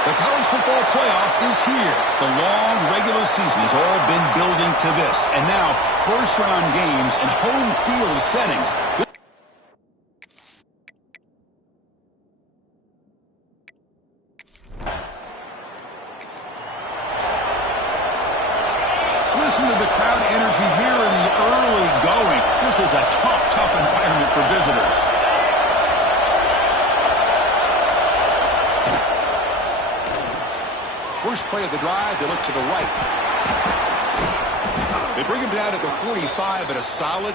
The college football playoff is here. The long regular season has all been building to this. And now, first-round games and home field settings. Listen to the crowd energy here in the early going. This is a tough environment for visitors. First play of the drive, they look to the right. They bring him down at the 45, but a solid...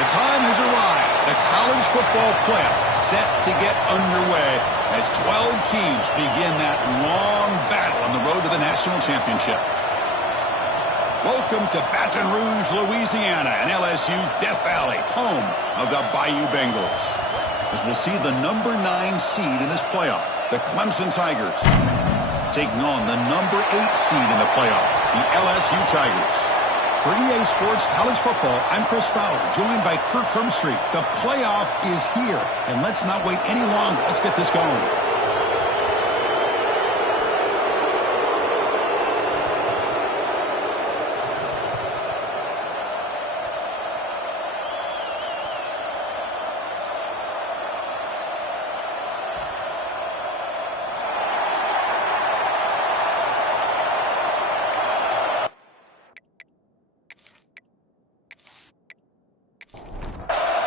The time has arrived. The college football playoff set to get underway as 12 teams begin that long battle on the road to the national championship. Welcome to Baton Rouge, Louisiana, and LSU's Death Valley, home of the Bayou Bengals. As we'll see the number 9 seed in this playoff, the Clemson Tigers, taking on the number 8 seed in the playoff, the LSU Tigers. For EA Sports College Football, I'm Chris Fowler, joined by Kirk Hermstreet. The playoff is here, and let's not wait any longer. Let's get this going.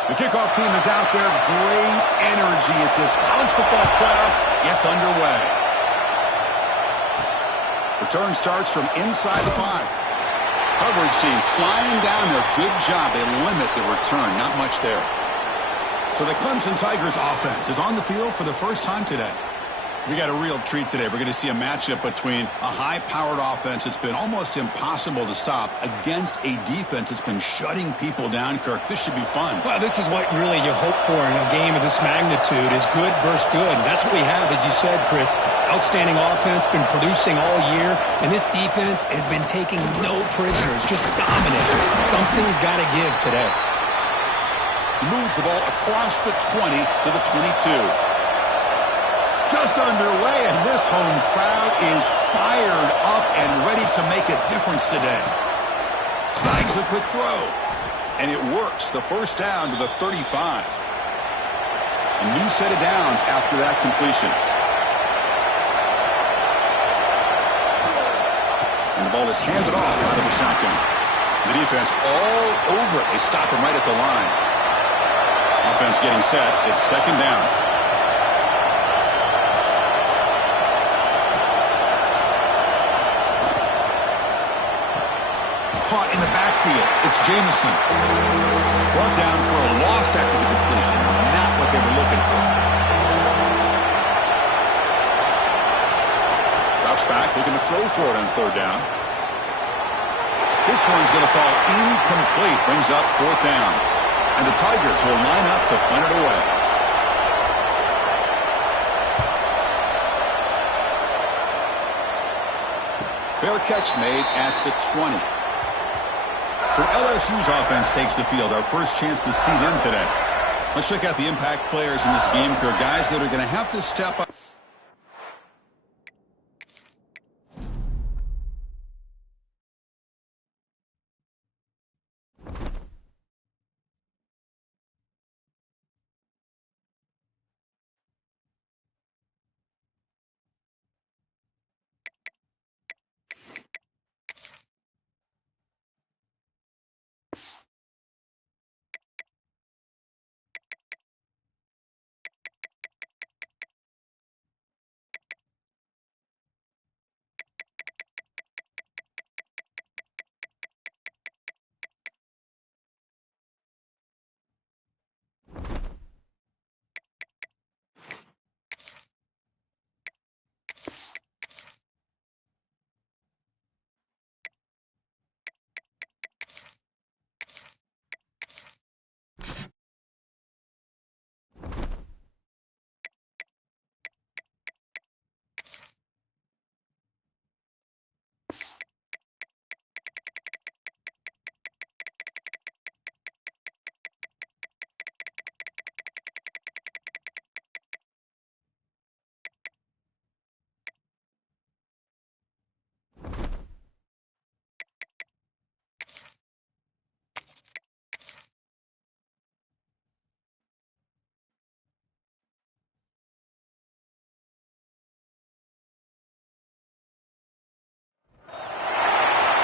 The kickoff team is out there. Great energy as this college football playoff gets underway. Return starts from inside the 5. Coverage team flying down there. Good job. They limit the return. Not much there. So the Clemson Tigers offense is on the field for the first time today. We got a real treat today. We're going to see a matchup between a high-powered offense that's been almost impossible to stop against a defense that's been shutting people down, Kirk. This should be fun. Well, this is what really you hope for in a game of this magnitude is good versus good. And that's what we have, as you said, Chris. Outstanding offense, been producing all year, and this defense has been taking no prisoners, just dominant. Something's got to give today. He moves the ball across the 20 to the 22. Just underway, and this home crowd is fired up and ready to make a difference today. Snags the quick throw, and it works. The first down to the 35. A new set of downs after that completion. And the ball is handed off out of the shotgun. The defense all over it. They stop him right at the line. Offense getting set. It's second down. Caught in the backfield. It's Jamison. Brought down for a loss after the completion. Not what they were looking for. Drops back, looking to throw for it on third down. This one's going to fall incomplete. Brings up fourth down. And the Tigers will line up to punt it away. Fair catch made at the 20. So LSU's offense takes the field. Our first chance to see them today. Let's check out the impact players in this game, Kirk. Guys that are going to have to step up.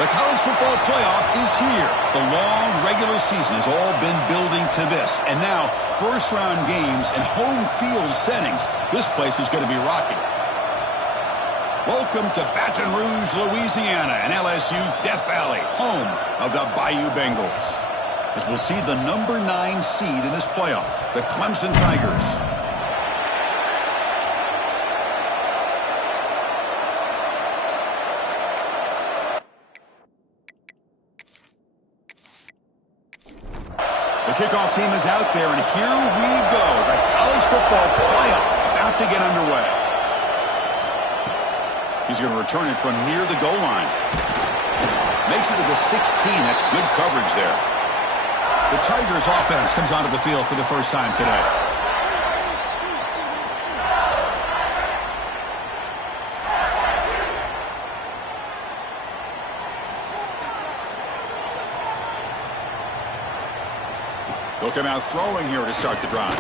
The college football playoff is here. The long regular season has all been building to this. And now, first-round games and home field settings. This place is going to be rocking. Welcome to Baton Rouge, Louisiana, and LSU's Death Valley, home of the Bayou Bengals. as we'll see the number 9 seed in this playoff, the Clemson Tigers. The kickoff team is out there, and here we go. The college football playoff about to get underway. He's going to return it from near the goal line. Makes it to the 16. That's good coverage there. The Tigers offense comes onto the field for the first time today. They'll come out throwing here to start the drive.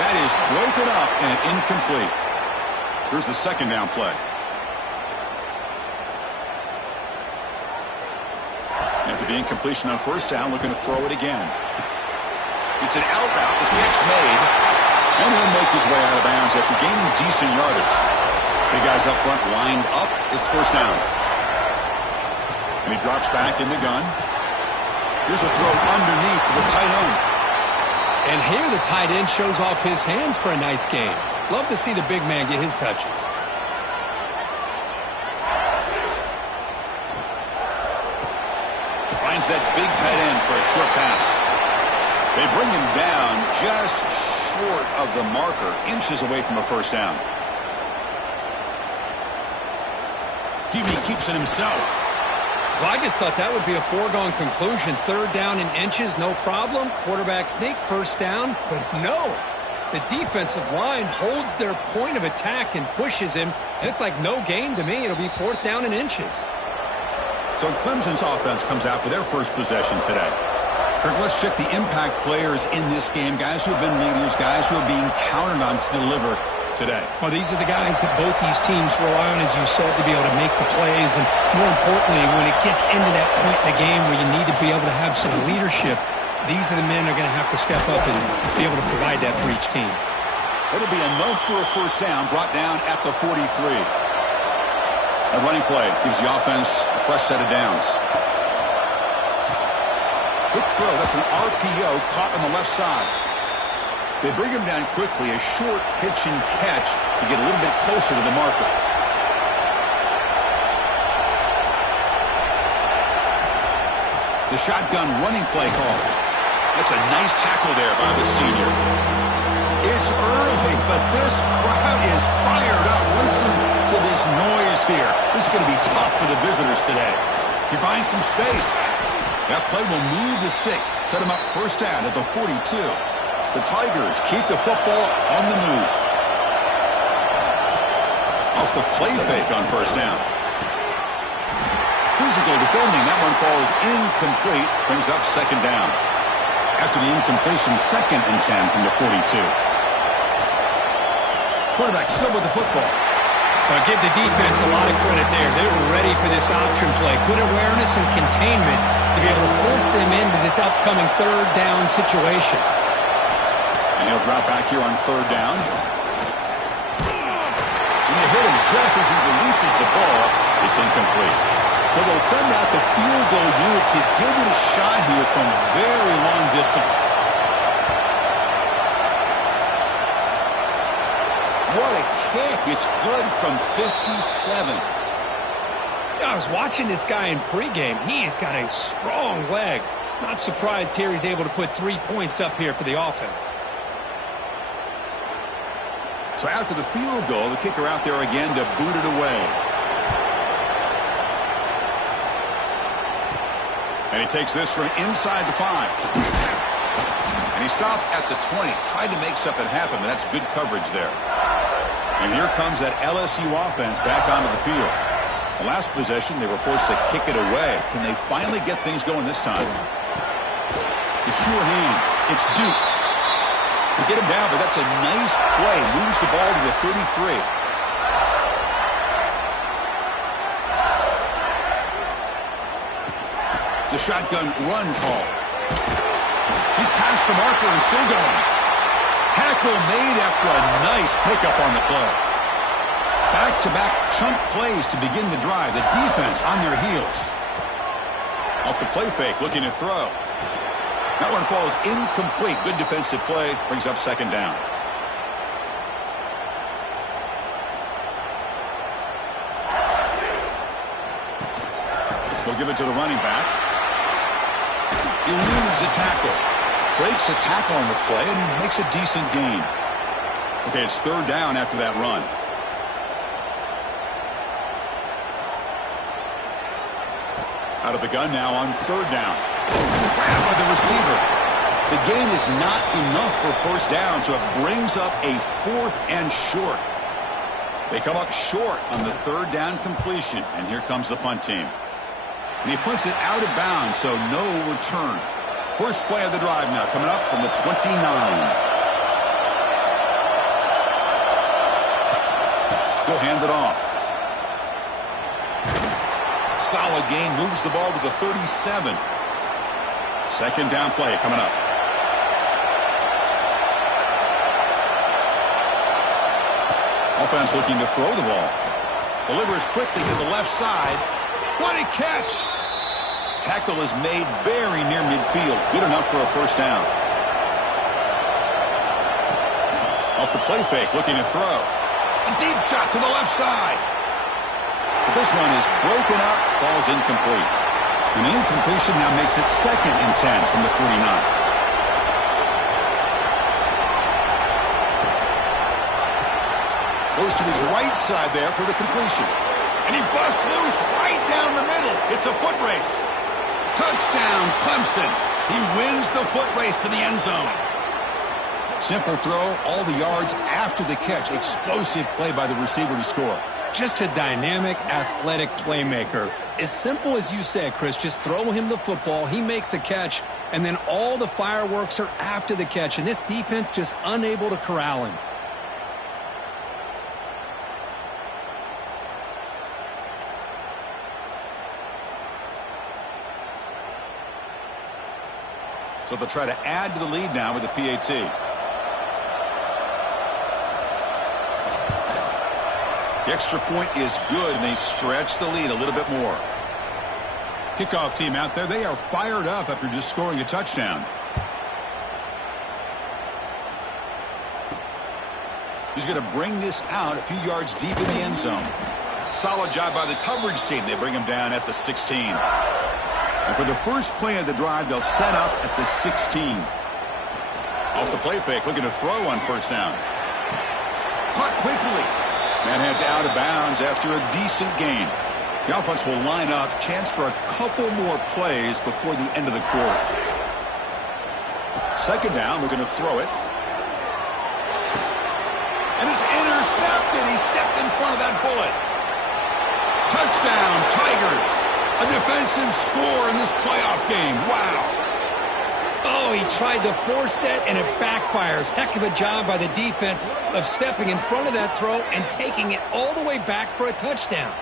That is broken up and incomplete. Here's the second down play. After the incompletion on first down, looking to throw it again. It's an out route. The catch made. And he'll make his way out of bounds after gaining decent yardage. The guys up front lined up. It's first down. And he drops back in the gun. Here's a throw underneath to the tight end. And here the tight end shows off his hands for a nice game. Love to see the big man get his touches. Finds that big tight end for a short pass. They bring him down just short of the marker, inches away from a first down. He keeps it himself. Well, I just thought that would be a foregone conclusion. Third down in inches, no problem. Quarterback sneak, first down. But no, the defensive line holds their point of attack and pushes him. It looked like no gain to me. It'll be fourth down in inches. So Clemson's offense comes out for their first possession today. Kirk, let's check the impact players in this game. Guys who have been leaders, guys who are being counted on to deliver today. Well, these are the guys that both these teams rely on, as you said, to be able to make the plays. And more importantly, when it gets into that point in the game where you need to be able to have some leadership, these are the men that are going to have to step up and be able to provide that for each team. It'll be enough for a first down, brought down at the 43. A running play gives the offense a fresh set of downs. Quick throw. That's an RPO caught on the left side. They bring him down quickly, a short pitch and catch to get a little bit closer to the marker. The shotgun running play call. That's a nice tackle there by the senior. It's early, but this crowd is fired up. Listen to this noise here. This is going to be tough for the visitors today. He finds some space. That play will move the sticks, set him up first down at the 42. The Tigers keep the football on the move. Off the play fake on first down. Physical defending. That one falls incomplete. Brings up second down. After the incompletion, 2nd and 10 from the 42. Quarterback still with the football. Give the defense a lot of credit there. They were ready for this option play. Good awareness and containment to be able to force them into this upcoming third down situation. And he'll drop back here on third down. And they hit him just as he releases the ball. It's incomplete. So they'll send out the field goal unit to give it a shot here from very long distance. What a kick. It's good from 57. I was watching this guy in pregame. He's got a strong leg. Not surprised here he's able to put 3 points up here for the offense. So after the field goal, the kicker out there again to boot it away. And he takes this from inside the 5. And he stopped at the 20. Tried to make something happen, but that's good coverage there. And here comes that LSU offense back onto the field. The last possession, they were forced to kick it away. Can they finally get things going this time? The sure hands. It's Duke. They get him down, but that's a nice play. Moves the ball to the 33. It's a shotgun run call. He's past the marker and still going. Tackle made after a nice pickup on the play. Back-to-back chunk plays to begin the drive. The defense on their heels. Off the play fake, looking to throw. That one falls incomplete. Good defensive play. Brings up second down. They'll give it to the running back. Eludes a tackle. Breaks a tackle on the play and makes a decent gain. Okay, it's third down after that run. Out of the gun now on third down. Grabbed by the receiver. The gain is not enough for first down, so it brings up a 4th and short. They come up short on the third down completion, and here comes the punt team. And he punts it out of bounds, so no return. First play of the drive now, coming up from the 29. He'll hand it off. Solid gain, moves the ball to the 37. Second down play coming up. Offense looking to throw the ball. Delivers quickly to the left side. What a catch! Tackle is made very near midfield. Good enough for a first down. Off the play fake, looking to throw. A deep shot to the left side. But this one is broken up, falls incomplete. An incompletion now makes it 2nd and 10 from the 49. Goes to his right side there for the completion. And he busts loose right down the middle. It's a foot race. Touchdown, Clemson. He wins the foot race to the end zone. Simple throw, all the yards after the catch. Explosive play by the receiver to score. Just a dynamic, athletic playmaker. As simple as you said, Chris, just throw him the football, he makes a catch, and then all the fireworks are after the catch, and this defense just unable to corral him. So they'll try to add to the lead now with the PAT. The extra point is good, and they stretch the lead a little bit more. Kickoff team out there, they are fired up after just scoring a touchdown. He's going to bring this out a few yards deep in the end zone. Solid job by the coverage team. They bring him down at the 16. And for the first play of the drive, they'll set up at the 16. Off the play fake, looking to throw on first down. Caught quickly. That heads out of bounds after a decent gain. The offense will line up. Chance for a couple more plays before the end of the quarter. Second down, looking to throw it. And it's intercepted. He stepped in front of that bullet. Touchdown, Tigers. A defensive score in this playoff game. Wow. Oh, he tried to force it, and it backfires. Heck of a job by the defense of stepping in front of that throw and taking it all the way back for a touchdown.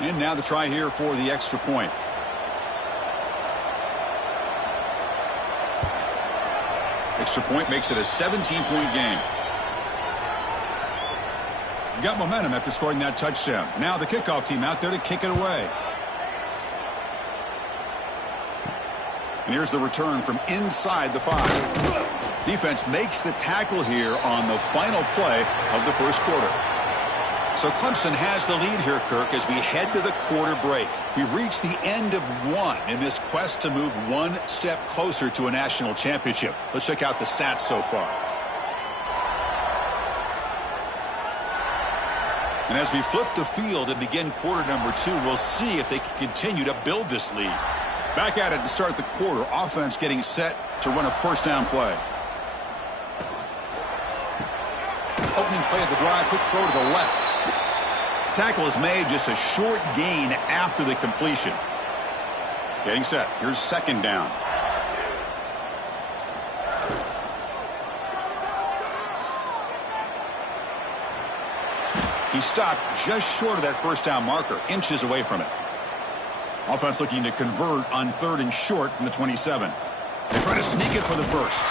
And now the try here for the extra point. Extra point makes it a 17-point game. Got momentum after scoring that touchdown. Now the kickoff team out there to kick it away. And here's the return from inside the 5. Defense makes the tackle here on the final play of the first quarter. So Clemson has the lead here, Kirk, as we head to the quarter break. We've reached the end of one in this quest to move one step closer to a national championship. Let's check out the stats so far. And as we flip the field and begin quarter number 2, we'll see if they can continue to build this lead. Back at it to start the quarter. Offense getting set to run a first down play. Opening play of the drive, quick throw to the left. Tackle is made, just a short gain after the completion. Getting set. Here's second down. He stopped just short of that first down marker, inches away from it. Offense looking to convert on 3rd and short from the 27. They try to sneak it for the first.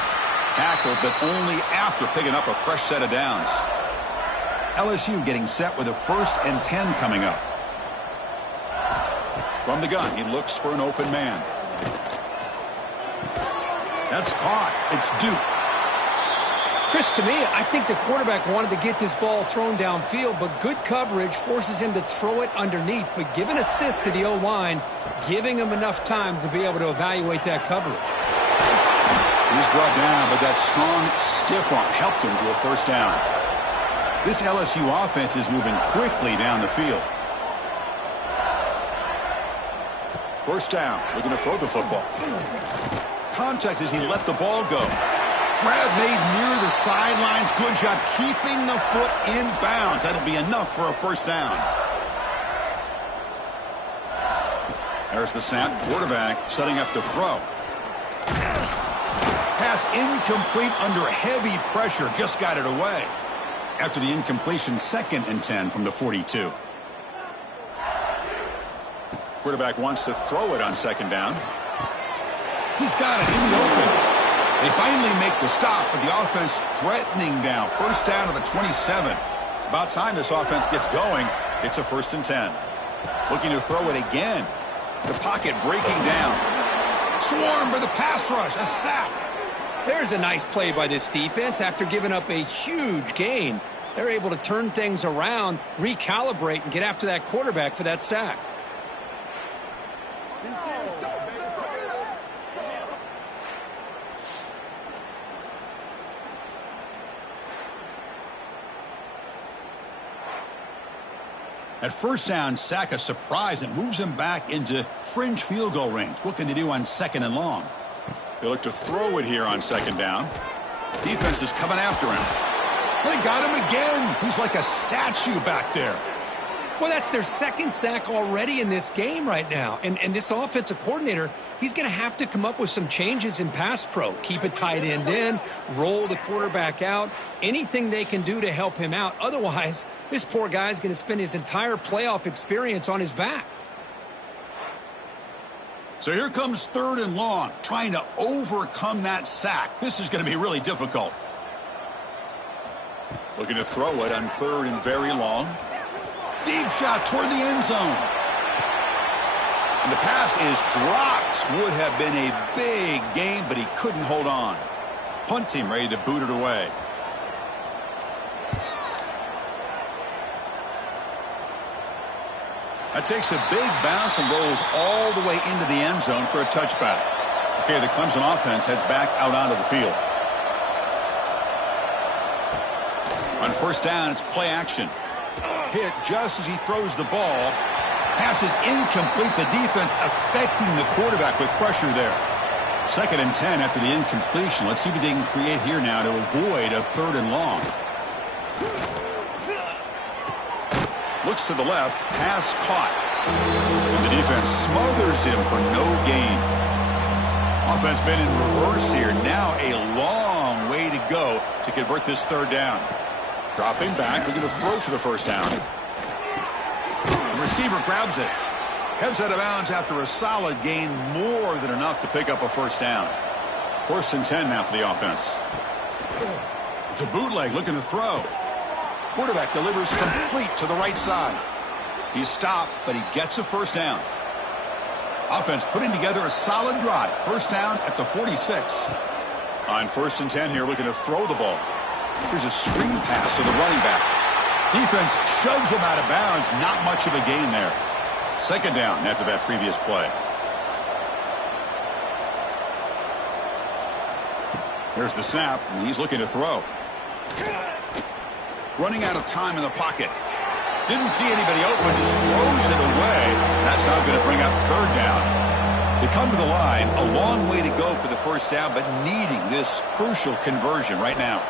Tackled, but only after picking up a fresh set of downs. LSU getting set with a 1st and 10 coming up. From the gun, he looks for an open man. That's caught. It's Duke. Chris, to me, I think the quarterback wanted to get this ball thrown downfield, but good coverage forces him to throw it underneath. But give an assist to the O-line, giving him enough time to be able to evaluate that coverage. He's brought down, but that strong, stiff arm helped him to a first down. This LSU offense is moving quickly down the field. First down. Looking to throw the football. Contact as he let the ball go. Grab made near the sidelines. Good job keeping the foot in bounds. That'll be enough for a first down. There's the snap. Quarterback setting up to throw. Pass incomplete under heavy pressure. Just got it away. After the incompletion, 2nd and 10 from the 42. Quarterback wants to throw it on 2nd down. He's got it in the open. They finally make the stop, but the offense threatening down. First down to the 27. About time this offense gets going. It's a 1st and 10. Looking to throw it again. The pocket breaking down. Swarm for the pass rush. A sack. There's a nice play by this defense. After giving up a huge gain, they're able to turn things around, recalibrate, and get after that quarterback for that sack. At first down, sack a surprise and moves him back into fringe field goal range. What can they do on 2nd and long? They look to throw it here on 2nd down. Defense is coming after him. They got him again. He's like a statue back there. Well, that's their 2nd sack already in this game right now. And this offensive coordinator, he's going to have to come up with some changes in pass pro. Keep a tight end in, roll the quarterback out, anything they can do to help him out. Otherwise, this poor guy's going to spend his entire playoff experience on his back. So here comes 3rd and long, trying to overcome that sack. This is going to be really difficult. Looking to throw it on 3rd and very long. Deep shot toward the end zone. And the pass is dropped. Would have been a big game, but he couldn't hold on. Punt team ready to boot it away. That takes a big bounce and rolls all the way into the end zone for a touchback. Okay, the Clemson offense heads back out onto the field. On first down, it's play action. Hit just as he throws the ball. Pass is incomplete. The defense affecting the quarterback with pressure there. 2nd and 10 after the incompletion. Let's see what they can create here now to avoid a 3rd and long. Looks to the left. Pass caught. And the defense smothers him for no gain. Offense been in reverse here. Now a long way to go to convert this 3rd down. Dropping back, looking to throw for the first down. The receiver grabs it. Heads out of bounds after a solid gain, more than enough to pick up a first down. 1st and 10 now for the offense. It's a bootleg looking to throw. Quarterback delivers complete to the right side. He's stopped, but he gets a first down. Offense putting together a solid drive. First down at the 46. On 1st and 10 here, looking to throw the ball. Here's a screen pass to the running back. Defense shoves him out of bounds. Not much of a gain there. 2nd down after that previous play. There's the snap, and he's looking to throw. Running out of time in the pocket. Didn't see anybody open, just throws it away. That's now going to bring up 3rd down. They come to the line, a long way to go for the first down, but needing this crucial conversion right now.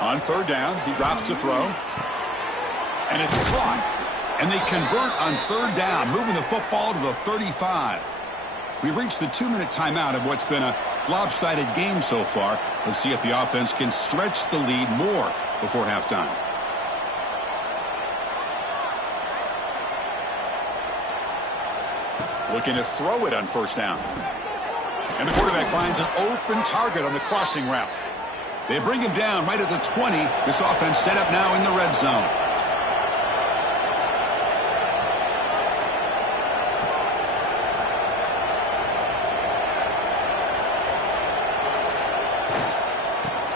On 3rd down, he drops to throw. And it's caught. And they convert on 3rd down, moving the football to the 35. We've reached the 2-minute timeout of what's been a lopsided game so far. Let's see if the offense can stretch the lead more before halftime. Looking to throw it on first down. And the quarterback finds an open target on the crossing route. They bring him down right at the 20. This offense set up now in the red zone.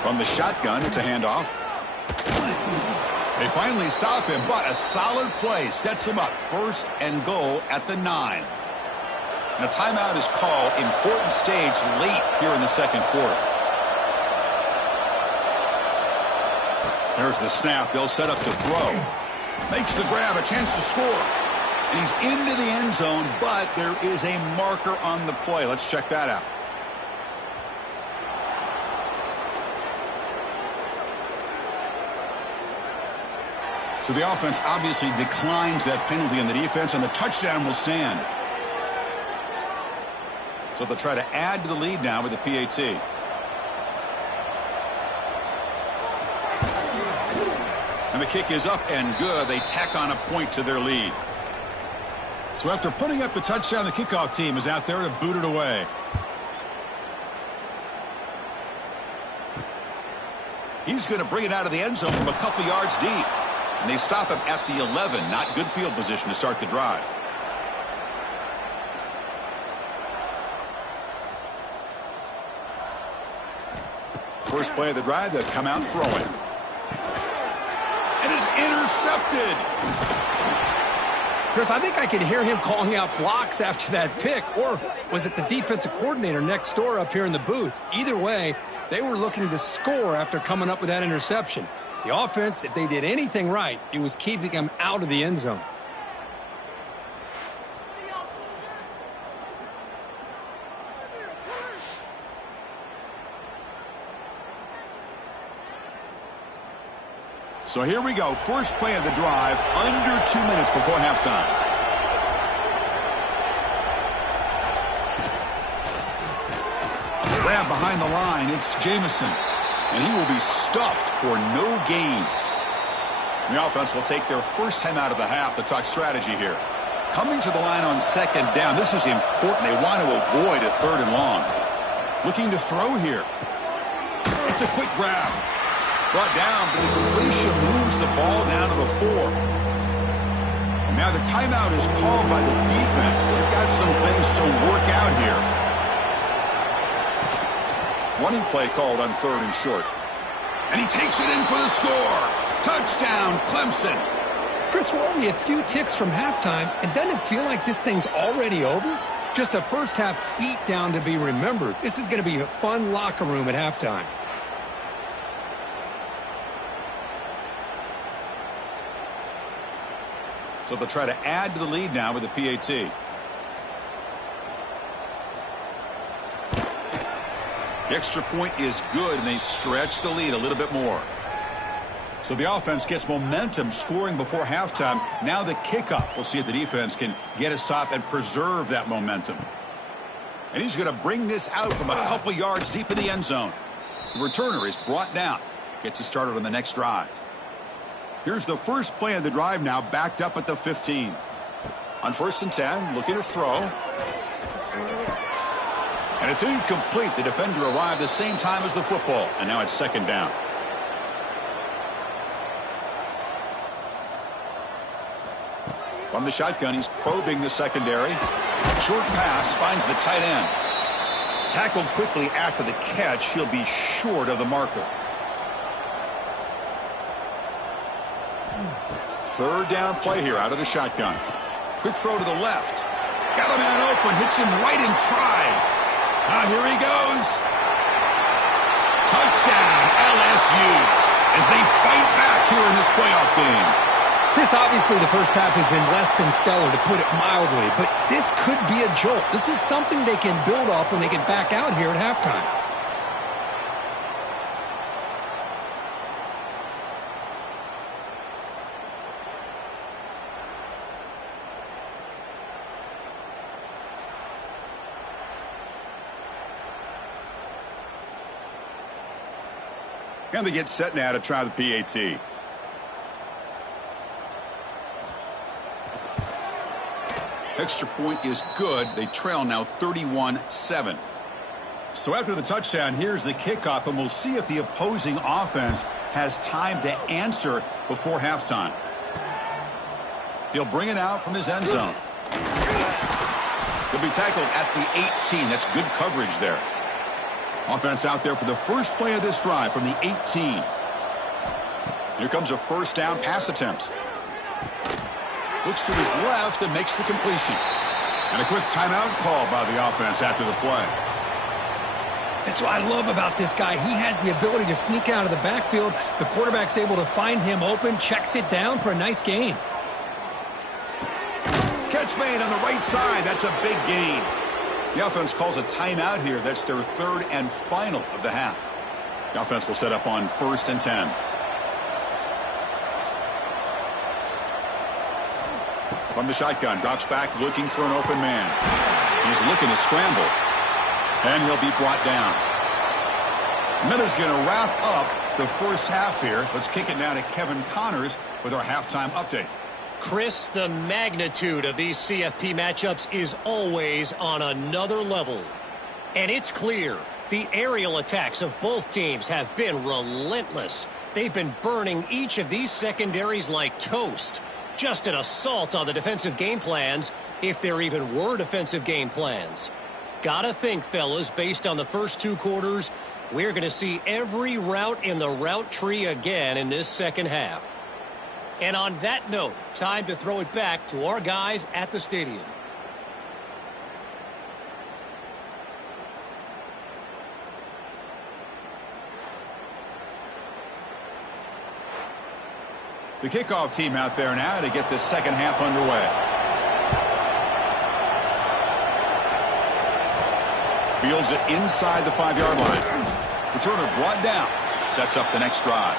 From the shotgun, it's a handoff. They finally stop him, but a solid play sets him up. First and goal at the 9. And a timeout is called. Important stage late here in the second quarter. There's the snap. They'll set up to throw. Makes the grab, a chance to score. And he's into the end zone, but there is a marker on the play. Let's check that out. So the offense obviously declines that penalty on the defense, and the touchdown will stand. So they'll try to add to the lead now with the PAT. And the kick is up and good. They tack on a point to their lead. So after putting up the touchdown, the kickoff team is out there to boot it away. He's going to bring it out of the end zone from a couple yards deep. And they stop him at the 11. Not good field position to start the drive. First play of the drive, they'll come out throwing. And is intercepted. Chris, I think I could hear him calling out blocks after that pick. Or was it the defensive coordinator next door up here in the booth? Either way, they were looking to score after coming up with that interception. The offense, if they did anything right, it was keeping them out of the end zone. So here we go. First play of the drive, under 2 minutes before halftime. Grab behind the line. It's Jamison. And he will be stuffed for no gain. The offense will take their first time out of the half to talk strategy here. Coming to the line on second down. This is important. They want to avoid a third and long. Looking to throw here. It's a quick grab. Brought down, but the completion moves the ball down to the 4. And now the timeout is called by the defense. They've got some things to work out here. Running play called on third and short. And he takes it in for the score. Touchdown, Clemson. Chris, we're only a few ticks from halftime, and doesn't it feel like this thing's already over? Just a first-half beatdown to be remembered. This is going to be a fun locker room at halftime. So they'll try to add to the lead now with the PAT. The extra point is good, and they stretch the lead a little bit more. So the offense gets momentum scoring before halftime. Now the kickoff. We'll see if the defense can get a stop and preserve that momentum. And he's going to bring this out from a couple yards deep in the end zone. The returner is brought down. Gets you started on the next drive. Here's the first play of the drive now, backed up at the 15. On first and 10, looking to throw. And it's incomplete. The defender arrived the same time as the football. And now it's second down. From the shotgun, he's probing the secondary. Short pass finds the tight end. Tackled quickly after the catch. He'll be short of the marker. Third down play here out of the shotgun. Quick throw to the left. Got a man open. Hits him right in stride. Now here he goes. Touchdown, LSU, as they fight back here in this playoff game. Chris, obviously the first half has been less than stellar, to put it mildly, but this could be a jolt. This is something they can build off when they get back out here at halftime. And they get set now to try the PAT. Extra point is good. They trail now 31-7. So after the touchdown, here's the kickoff, and we'll see if the opposing offense has time to answer before halftime. He'll bring it out from his end zone. He'll be tackled at the 18. That's good coverage there. Offense out there for the first play of this drive from the 18. Here comes a first down pass attempt. Looks to his left and makes the completion. And a quick timeout call by the offense after the play. That's what I love about this guy. He has the ability to sneak out of the backfield. The quarterback's able to find him open, checks it down for a nice gain. Catch made on the right side. That's a big gain. The offense calls a timeout here. That's their third and final of the half. The offense will set up on 1st and 10. From the shotgun, drops back looking for an open man. He's looking to scramble. And he'll be brought down. Miller's going to wrap up the first half here. Let's kick it now to Kevin Connors with our halftime update. Chris, the magnitude of these CFP matchups is always on another level. And it's clear the aerial attacks of both teams have been relentless. They've been burning each of these secondaries like toast. Just an assault on the defensive game plans, if there even were defensive game plans. Gotta think, fellas, based on the first 2 quarters, we're going to see every route in the route tree again in this second half. And on that note, time to throw it back to our guys at the stadium. The kickoff team out there now to get this second half underway. Fields it inside the 5-yard line. Returner brought down. Sets up the next drive.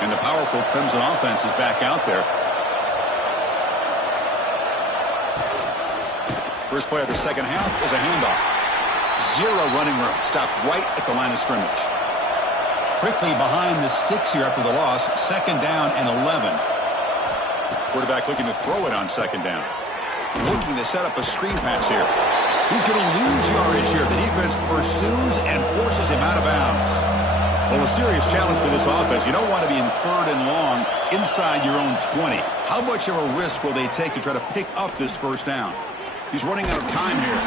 And the powerful Clemson offense is back out there. First play of the second half is a handoff. 0 running room. Stopped right at the line of scrimmage. Quickly behind the sticks here after the loss. 2nd down and 11. Quarterback looking to throw it on 2nd down. Looking to set up a screen pass here. He's going to lose yardage here. The defense pursues and forces him out of bounds. Well, a serious challenge for this offense. You don't want to be in 3rd and long inside your own 20. How much of a risk will they take to try to pick up this first down? He's running out of time here.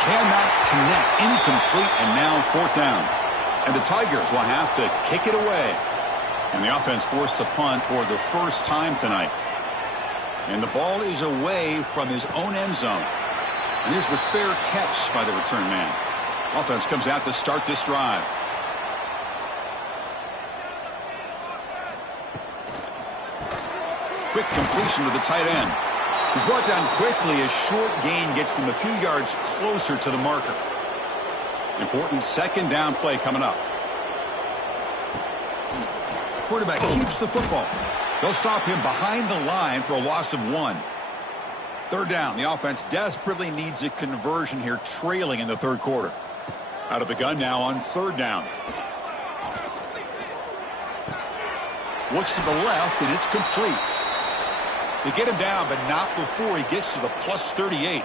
Cannot connect. Incomplete, and now 4th down. And the Tigers will have to kick it away. And the offense forced to punt for the first time tonight. And the ball is away from his own end zone. And here's the fair catch by the return man. Offense comes out to start this drive. Quick completion to the tight end. He's brought down quickly. A short gain gets them a few yards closer to the marker. Important 2nd down play coming up. Quarterback keeps the football. They'll stop him behind the line for a loss of 1. 3rd down. The offense desperately needs a conversion here, trailing in the 3rd quarter. Out of the gun now on 3rd down. Looks to the left, and it's complete. They get him down, but not before he gets to the plus 38.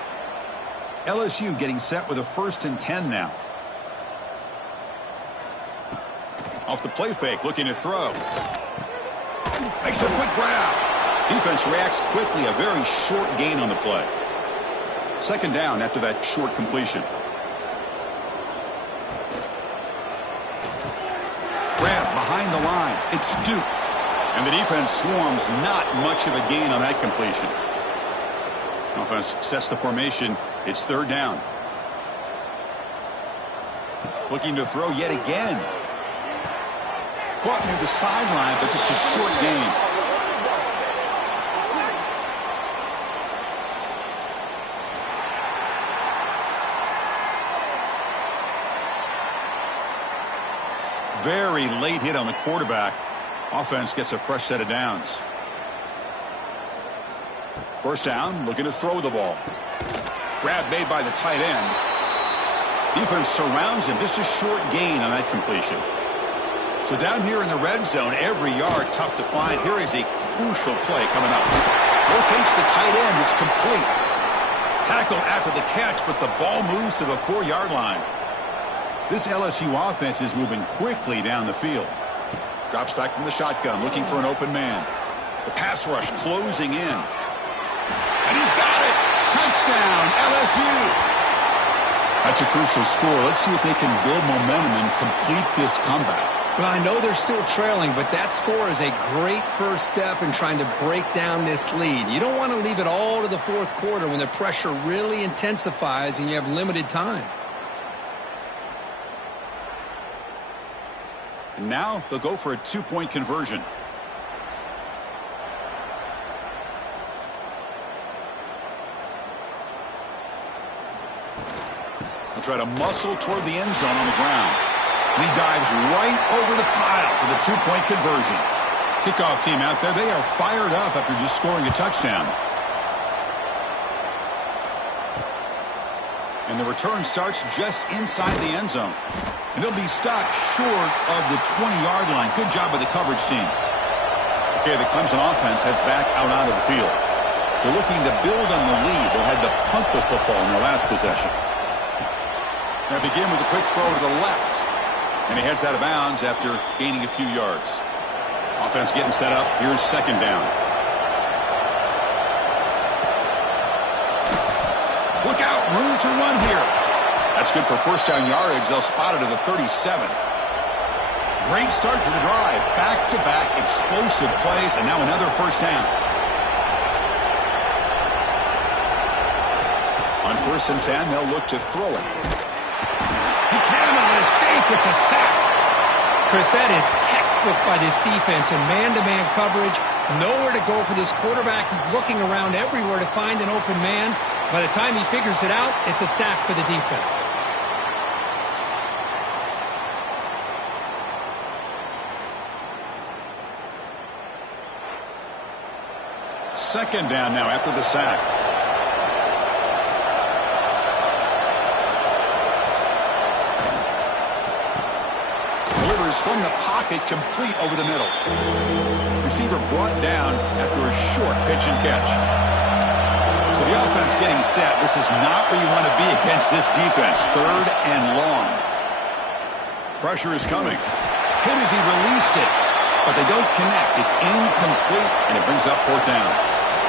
LSU getting set with a 1st and 10 now. Off the play fake, looking to throw. Makes a quick grab. Defense reacts quickly, a very short gain on the play. 2nd down after that short completion. Grab behind the line. It's Duke. And the defense swarms, not much of a gain on that completion. Offense sets the formation. It's 3rd down. Looking to throw yet again. Caught near the sideline, but just a short gain. Very late hit on the quarterback. Offense gets a fresh set of downs. 1st down, looking to throw the ball. Grab made by the tight end. Defense surrounds him. Just a short gain on that completion. So down here in the red zone, every yard tough to find. Here is a crucial play coming up. Locates the tight end. It's complete. Tackled after the catch, but the ball moves to the 4-yard line. This LSU offense is moving quickly down the field. Drops back from the shotgun, looking for an open man. The pass rush closing in. And he's got it! Touchdown, LSU! That's a crucial score. Let's see if they can build momentum and complete this comeback. Well, I know they're still trailing, but that score is a great first step in trying to break down this lead. You don't want to leave it all to the fourth quarter when the pressure really intensifies and you have limited time. And now they'll go for a 2-point conversion. They'll try to muscle toward the end zone on the ground. And he dives right over the pile for the 2-point conversion. Kickoff team out there, they are fired up after just scoring a touchdown. And the return starts just inside the end zone. And he'll be stopped short of the 20-yard line. Good job by the coverage team. Okay, the Clemson offense heads back out onto the field. They're looking to build on the lead. They had to punt the football in their last possession. Now begin with a quick throw to the left. And he heads out of bounds after gaining a few yards. Offense getting set up. Here's second down. Look out, room to run here. That's good for first down yardage. They'll spot it at the 37. Great start to the drive. Back-to-back explosive plays, and now another first down. On 1st and 10, they'll look to throw it. He cannot escape. It's a sack. Chris, that is textbook by this defense and man-to-man coverage. Nowhere to go for this quarterback. He's looking around everywhere to find an open man. By the time he figures it out, it's a sack for the defense. Second down now after the sack. Delivers from the pocket, complete over the middle. Receiver brought down after a short pitch and catch. So the offense getting set. This is not where you want to be against this defense. 3rd and long. Pressure is coming. Hit as he released it, but they don't connect. It's incomplete, and it brings up 4th down.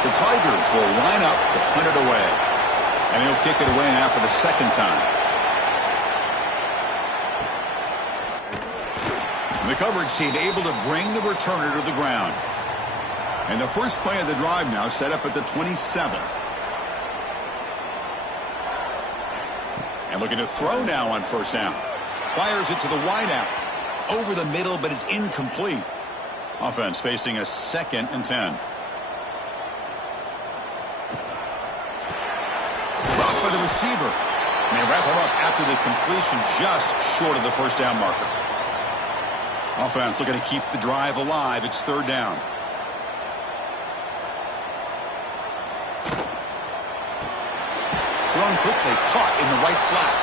The Tigers will line up to punt it away. And he'll kick it away now for the second time. And the coverage team able to bring the returner to the ground. And the first play of the drive now set up at the 27. And looking to throw now on 1st down. Fires it to the wideout. Over the middle, but it's incomplete. Offense facing a 2nd and 10. Blocked by the receiver. And they wrap him up after the completion just short of the 1st down marker. Offense looking to keep the drive alive. It's 3rd down. Thrown quickly, caught in the right flat.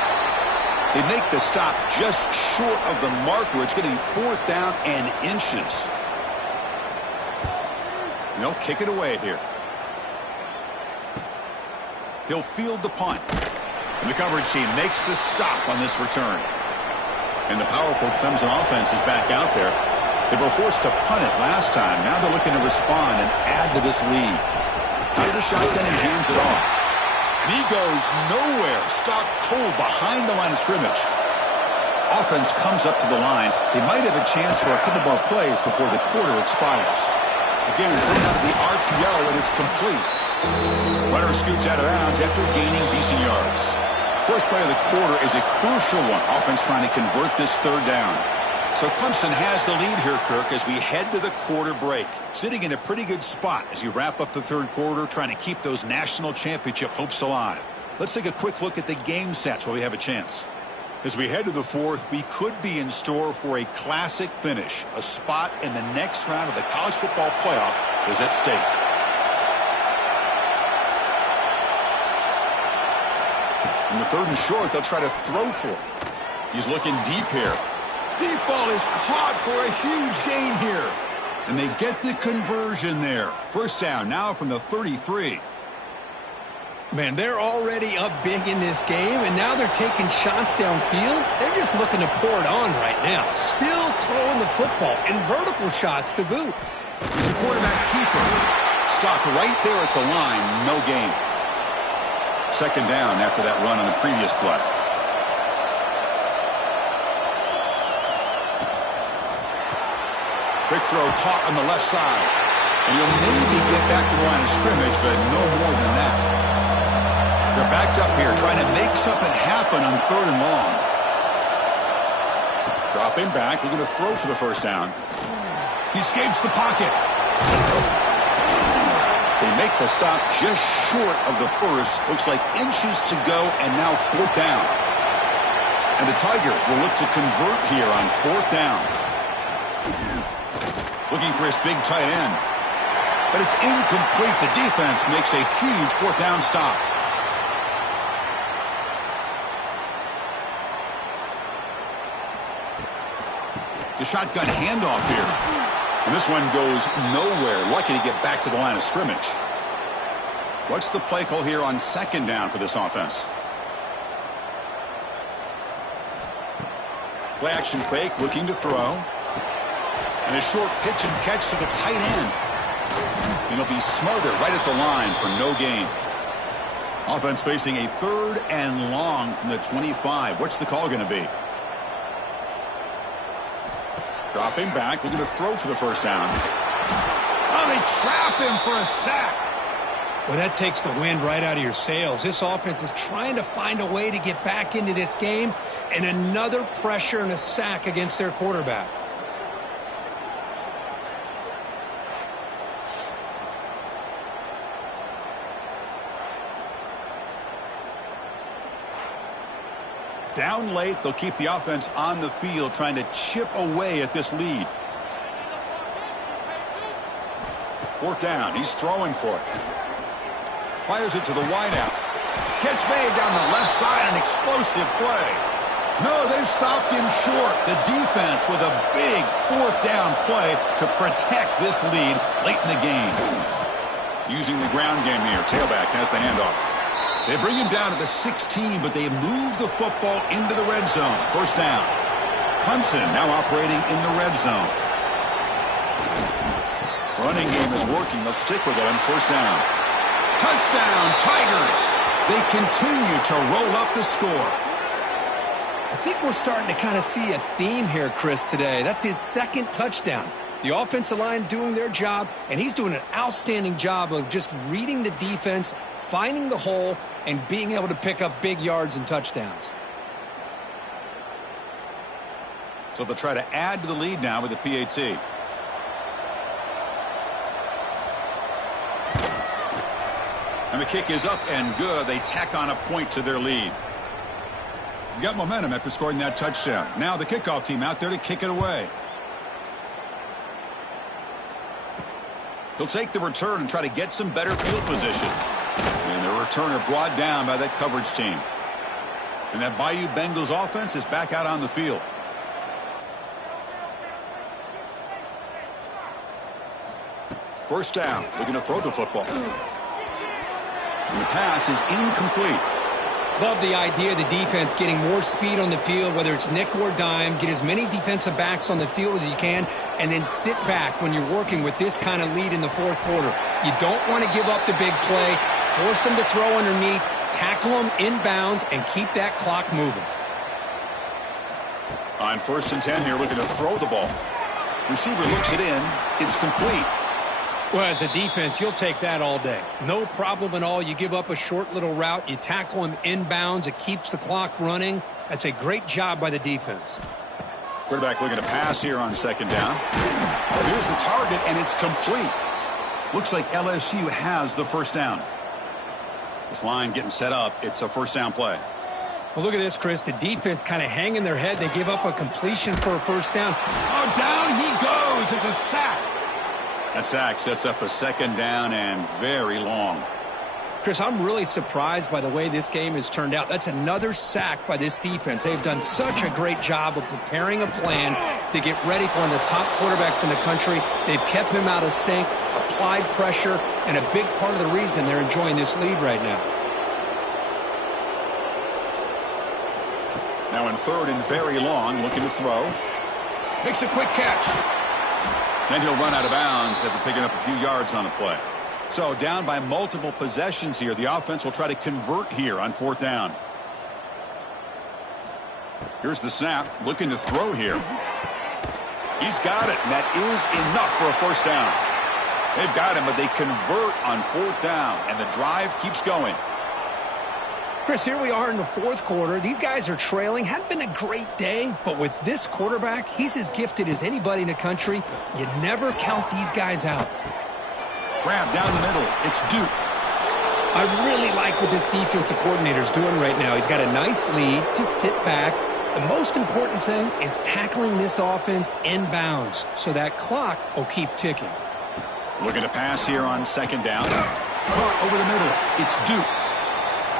They make the stop just short of the marker. It's going to be 4th down and inches. And they'll kick it away here. He'll field the punt. And the coverage team makes the stop on this return. And the powerful Clemson offense is back out there. They were forced to punt it last time. Now they're looking to respond and add to this lead. Out of the shotgun, he hands it off. And he goes nowhere. Stopped cold behind the line of scrimmage. Offense comes up to the line. They might have a chance for a couple more plays before the quarter expires. Again, thrown out of the RPO, and it's complete. Runner scoots out of bounds after gaining decent yards. First play of the quarter is a crucial one. Offense trying to convert this 3rd down. So Clemson has the lead here, Kirk, as we head to the quarter break. Sitting in a pretty good spot as you wrap up the 3rd quarter, trying to keep those national championship hopes alive. Let's take a quick look at the game stats while we have a chance. As we head to the 4th, we could be in store for a classic finish. A spot in the next round of the college football playoff is at stake. In the 3rd and short, they'll try to throw for it. He's looking deep here. Deep ball is caught for a huge gain here. And they get the conversion there. First down now from the 33. Man, they're already up big in this game, and now they're taking shots downfield. They're just looking to pour it on right now. Still throwing the football, and vertical shots to boot. It's a quarterback keeper. Stopped right there at the line. No gain. Second down after that run on the previous play. Quick throw caught on the left side. And he'll maybe get back to the line of scrimmage, but no more than that. They're backed up here trying to make something happen on 3rd and long. Dropping back, looking to throw for the first down. He escapes the pocket. They make the stop just short of the first. Looks like inches to go, and now 4th down. And the Tigers will look to convert here on 4th down. Looking for his big tight end. But it's incomplete. The defense makes a huge 4th down stop. The shotgun handoff here. And this one goes nowhere. Lucky to get back to the line of scrimmage. What's the play call here on 2nd down for this offense? Play action fake, looking to throw. And a short pitch and catch to the tight end. And he'll be smothered right at the line for no gain. Offense facing a 3rd and long from the 25. What's the call going to be? Dropping back, looking to throw for the first down. Oh, they trap him for a sack. Well, that takes the wind right out of your sails. This offense is trying to find a way to get back into this game, and another pressure and a sack against their quarterback. Down late, they'll keep the offense on the field trying to chip away at this lead. 4th down, he's throwing for it. Fires it to the wideout. Catch made down the left side, an explosive play. No, they've stopped him short. The defense with a big 4th down play to protect this lead late in the game. Using the ground game here, tailback has the handoff. They bring him down to the 16, but they move the football into the red zone. First down. Clemson now operating in the red zone. Running game is working. They'll stick with it on first down. Touchdown, Tigers. They continue to roll up the score. I think we're starting to kind of see a theme here, Chris, today. That's his 2nd touchdown. The offensive line doing their job, and he's doing an outstanding job of just reading the defense, finding the hole, and being able to pick up big yards and touchdowns. So they'll try to add to the lead now with the PAT. And the kick is up and good. They tack on a point to their lead. Got momentum after scoring that touchdown. Now the kickoff team out there to kick it away. He'll take the return and try to get some better field position. And the returner brought down by that coverage team. And that Bayou Bengals offense is back out on the field. First down, looking to throw the football. And the pass is incomplete. Love the idea of the defense getting more speed on the field, whether it's nickel or dime. Get as many defensive backs on the field as you can, and then sit back when you're working with this kind of lead in the 4th quarter. You don't want to give up the big play. Force them to throw underneath, tackle them inbounds, and keep that clock moving. On 1st and 10 here, looking to throw the ball. Receiver looks it in. It's complete. Well, as a defense, you'll take that all day. No problem at all. You give up a short little route. You tackle him inbounds. It keeps the clock running. That's a great job by the defense. Quarterback looking to pass here on 2nd down. Here's the target, and it's complete. Looks like LSU has the first down. This line getting set up. It's a first down play. Well, look at this, Chris. The defense kind of hanging their head. They give up a completion for a first down. Oh, down he goes. It's a sack. That sack sets up a 2nd down and very long. Chris, I'm really surprised by the way this game has turned out. That's another sack by this defense. They've done such a great job of preparing a plan to get ready for one of the top quarterbacks in the country. They've kept him out of sync, applied pressure, and a big part of the reason they're enjoying this lead right now. Now in third and very long, looking to throw. Makes a quick catch. Then he'll run out of bounds after picking up a few yards on the play. So down by multiple possessions here. The offense will try to convert here on fourth down. Here's the snap. Looking to throw here. He's got it. And that is enough for a first down. They've got him, but they convert on fourth down. And the drive keeps going. Chris, here we are in the fourth quarter. These guys are trailing. Hadn't been a great day, but with this quarterback, he's as gifted as anybody in the country. You never count these guys out. Grab down the middle. It's Duke. I really like what this defensive coordinator is doing right now. He's got a nice lead. Just sit back. The most important thing is tackling this offense inbounds so that clock will keep ticking. Looking to pass here on second down. Caught over the middle. It's Duke.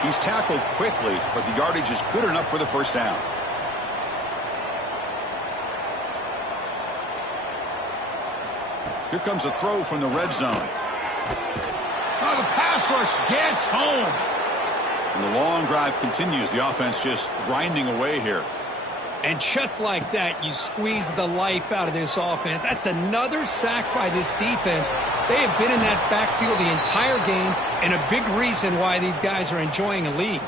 He's tackled quickly, but the yardage is good enough for the first down. Here comes a throw from the red zone. Oh, the pass rush gets home. And the long drive continues. The offense just grinding away here. And just like that, you squeeze the life out of this offense. That's another sack by this defense. They have been in that backfield the entire game, and a big reason why these guys are enjoying a lead.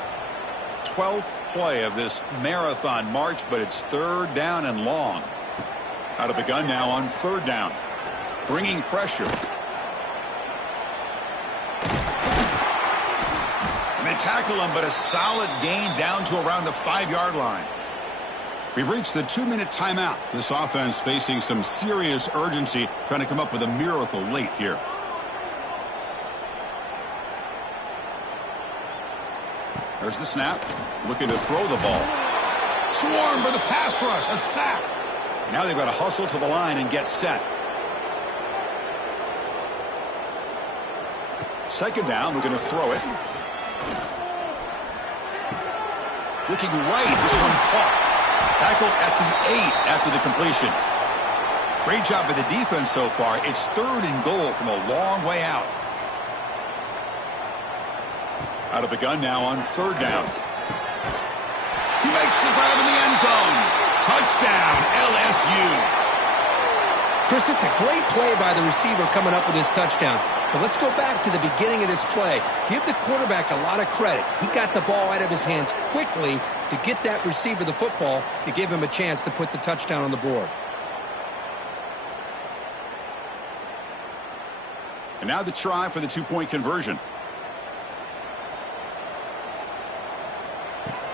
12th play of this marathon march, but it's third down and long. Out of the gun now on third down. Bringing pressure. And they tackle him, but a solid gain down to around the 5-yard line. We've reached the 2-minute timeout. This offense facing some serious urgency, trying to come up with a miracle late here. There's the snap. Looking to throw the ball. Swarm for the pass rush. A sack. Now they've got to hustle to the line and get set. Second down. We're going to throw it. Looking right. This one caught. Tackled at the 8 after the completion. Great job by the defense so far. It's third and goal from a long way out. Out of the gun now on third down. He makes the grab in the end zone. Touchdown, LSU. Chris, this is a great play by the receiver coming up with this touchdown. But let's go back to the beginning of this play. Give the quarterback a lot of credit. He got the ball out of his hands quickly to get that receiver the football to give him a chance to put the touchdown on the board. And now the try for the 2-point conversion.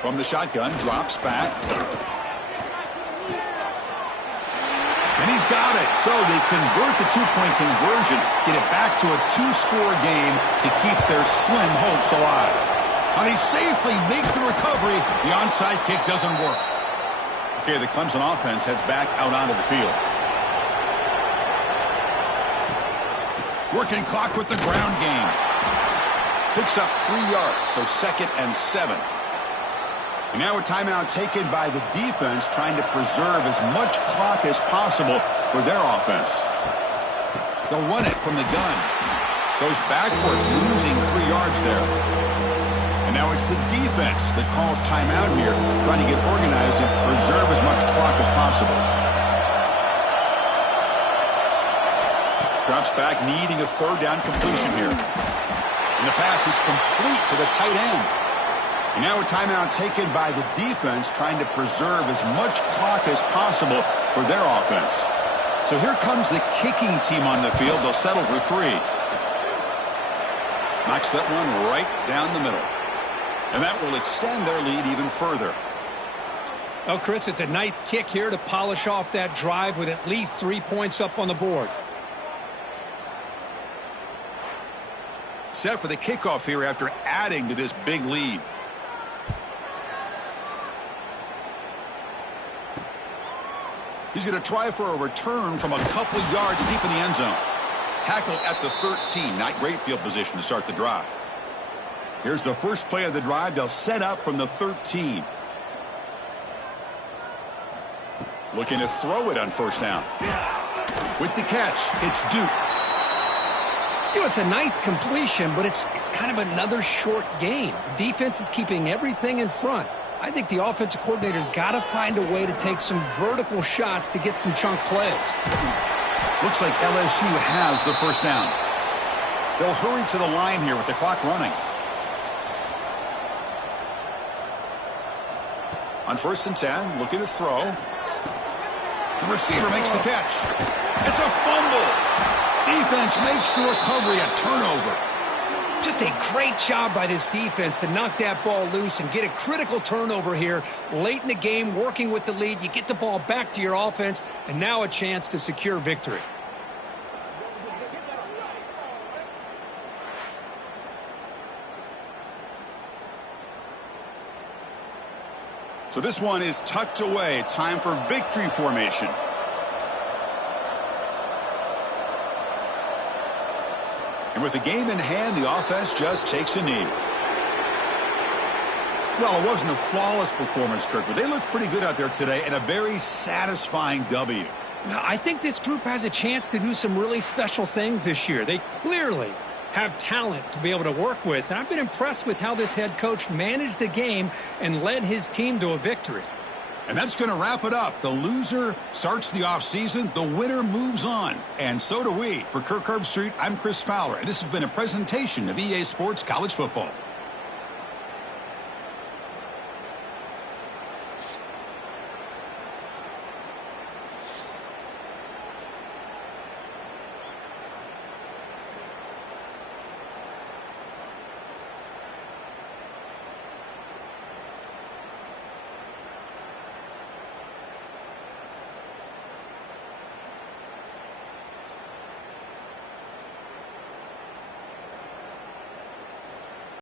From the shotgun, drops back. And he's got it. So they convert the 2-point conversion, get it back to a 2-score game to keep their slim hopes alive. Now they safely make the recovery. The onside kick doesn't work. Okay, the Clemson offense heads back out onto the field. Working clock with the ground game. Picks up 3 yards, so 2nd and 7. And now a timeout taken by the defense, trying to preserve as much clock as possible for their offense. They'll run it from the gun. Goes backwards, losing 3 yards there. And now it's the defense that calls timeout here, trying to get organized and preserve as much clock as possible. Drops back, needing a third down completion here. And the pass is complete to the tight end. And now a timeout taken by the defense, trying to preserve as much clock as possible for their offense. So here comes the kicking team on the field. They'll settle for 3. Knocks that one right down the middle. And that will extend their lead even further. Oh, Chris, it's a nice kick here to polish off that drive with at least 3 points up on the board. Set for the kickoff here after adding to this big lead. He's going to try for a return from a couple yards deep in the end zone. Tackle at the 13. Not great field position to start the drive. Here's the first play of the drive. They'll set up from the 13. Looking to throw it on first down. With the catch, it's Duke. You know, it's a nice completion, but it's kind of another short game. The defense is keeping everything in front. I think the offensive coordinator's got to find a way to take some vertical shots to get some chunk plays. Looks like LSU has the first down. They'll hurry to the line here with the clock running. On 1st and 10, looking to throw. The receiver makes the catch. It's a fumble. Defense makes the recovery, a turnover. Just a great job by this defense to knock that ball loose and get a critical turnover here late in the game, working with the lead. You get the ball back to your offense, and now a chance to secure victory. So this one is tucked away. Time for victory formation. And with the game in hand, the offense just takes a knee. Well, it wasn't a flawless performance, Kirk, but they looked pretty good out there today and a very satisfying W. Well, I think this group has a chance to do some really special things this year. They clearly have talent to be able to work with, and I've been impressed with how this head coach managed the game and led his team to a victory. And that's going to wrap it up. The loser starts the offseason. The winner moves on. And so do we. For Kirk Herbstreit, I'm Chris Fowler, and this has been a presentation of EA Sports College Football.